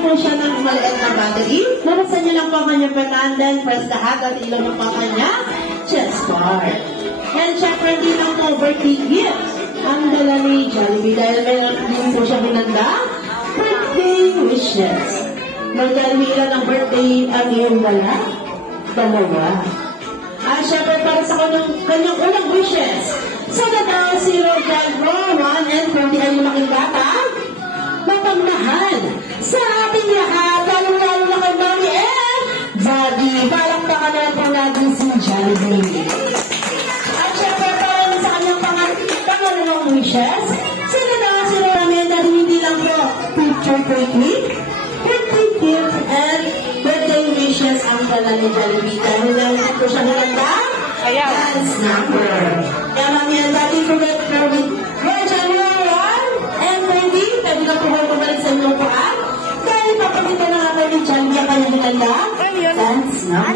po siya ng maliit na battery. Narasan niyo lang po ang kanyang panandan, press lahat at ilaw mo po ang kanya chest bar. And syempre, hindi lang po birthday gift ang dala ni Jollibee dahil mayroon po siya hinanda birthday wishes. Jollibee, ilan ang birthday ang iyong dala? Dalawa. Syempre, para sa kanyang unang wishes, sa dalawa si Rojan Rowan and 40 ay lumaking bata, mapagmahal sa ating lahat, lalong-lalo na kay Mami and Daddy. Palakpakan na po natin si Jollibee. At syempre, para sa kanyang pangalawang wishes, sa dalawa si Rowan and Daddy, hindi lang po picture quickly, birthday gift and birthday wishes ang dala ni Jollibee. Dahil lang po siya nalanda, dance number. Kaya Mami and Daddy, forget Rojan Rowan and Baby, kami na po bumalik sa inyong paan. Dahil papagita na nga kayo ni Jollibee ang kanyang nalanda, dance number.